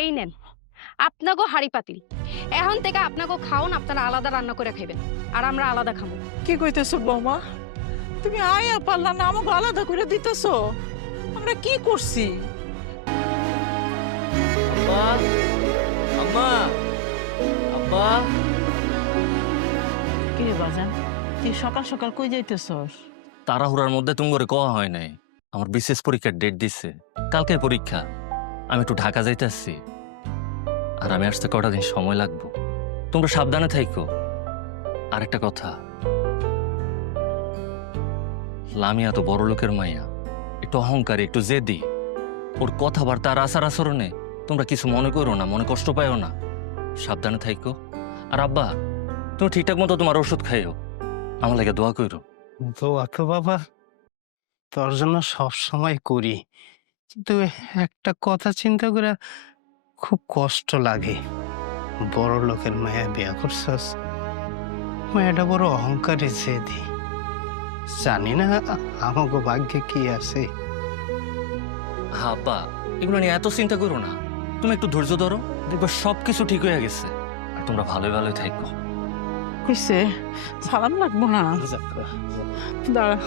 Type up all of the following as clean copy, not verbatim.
এই নেন আপনাগো হাড়ি পাতিল। এখন থেকে আপনাগো খাওন আপনারা আলাদা রান্না করে খাইবেন, আর আমরা আলাদা খাবো। কি কইতেছো বৌমা? তুমি আয়া পারলা না, আমাকে আলাদা করে দিতেছো? আমরা কি করছি? আব্বা, আম্মা, আব্বা। কি রে বাজান, তুই সকাল সকাল কই যাইতেছস? তাড়াহুড়ার মধ্যে তুমি করে কওয়া হয় নাই। আমার বিশেষ পরীক্ষার ডেট দিচ্ছে, কালকে পরীক্ষা। আমি একটু ঢাকা যাইতে আসছি, আর আমি আসতে কটা দিন সময় লাগবো। তোমরা সাবধানে থাইকো। আর একটা কথা, লামিয়া তো বড় লোকের মাইয়া, একটু অহংকারী, একটু জেদি। ওর কথাবার্তা আর আচার আচরণে তোমরা কিছু মনে করো না, মনে কষ্ট পাইও না। সাবধানে থাইকো। আর আব্বা, তুমি ঠিকঠাক মতো তোমার ওষুধ খাইও, আমার লাগে দোয়া করো। দোয়া তো বাবা তোর জন্য সব সময় করি, কিন্তু একটা কথা চিন্তা করে খুব কষ্ট লাগে। বড় লোকের মায়া বিয়া করছস, মায়াটা বড় অহংকারী জেদি। জানি না আমাকে ভাগ্যে কি আছে। হ্যাঁ আব্বা, এগুলো নিয়ে এত চিন্তা করো না। তুমি একটু ধৈর্য ধরো, দেখবে সবকিছু ঠিক হয়ে গেছে। আর তোমরা ভালোই ভালোই থাকো। কইছে সালাম লাগবো না? দাঁড়া,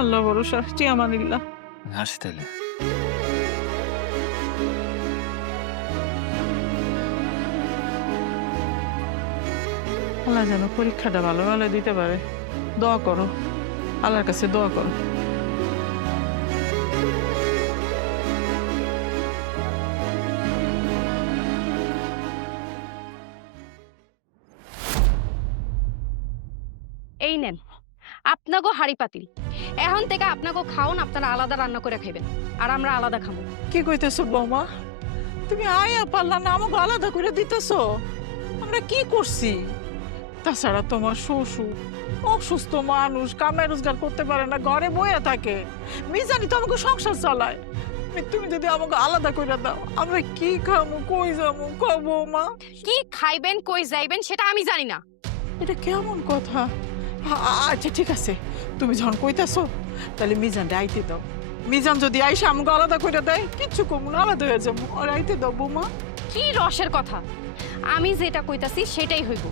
আল্লাহ ভরসা, আমানিল্লাহ। আসি তাইলে। আল্লাহ যেন পরীক্ষাটা ভালো ভালো দিতে পারে। দোয়া করো, আল্লাহর কাছে দোয়া করো। এই নেন আপনাগো হাড়ি পাতিল। এখন থেকে আপনাগো খাওন আপনারা আলাদা রান্না করে খাইবেন, আর আমরা আলাদা খাবো। কি কইতেছো বৌমা? তুমি আয়া পারলা না, আমাকে আলাদা করে দিতেছো? আমরা কি করছি? তাছাড়া তোমার শ্বশুর অসুস্থ মানুষ, কামে রোজগার করতে পারে না, ঘরে বইয়া থাকে। মিজানি তো আমাকে সংসার চালায়। তুমি যদি আমাকে আলাদা করে দাও, আমরা কি খাবো, কই যাবো? কবো মা, কি খাইবেন, কই যাইবেন সেটা আমি জানি না। এটা কেমন কথা? আচ্ছা ঠিক আছে, তুমি যখন কইতাছো তাহলে মিজান আইতে দাও। মিজান যদি আইসা আমাকে আলাদা করে দেয়, কিচ্ছু কমু না, আলাদা হয়ে যাবো। আর আইতে দাও বৌমা। কি রসের কথা? আমি যেটা কইতাছি সেটাই হইব।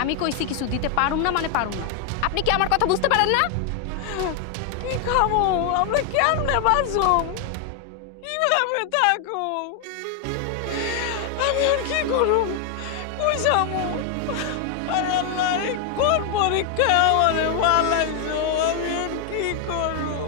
আমি কইছি কিছু দিতে পারুম না মানে পারুম না। আপনি কি আমার কথা বুঝতে পারেন না? কি খাবো আমরা, কেমনে বাঁচুম, কিভাবে থাকো? আমি আর কি করুম, কই যাবো? আরে আল্লাহ, এই কোন পরীক্ষা আমারে ভালাইছো? আমি আর কি করবো?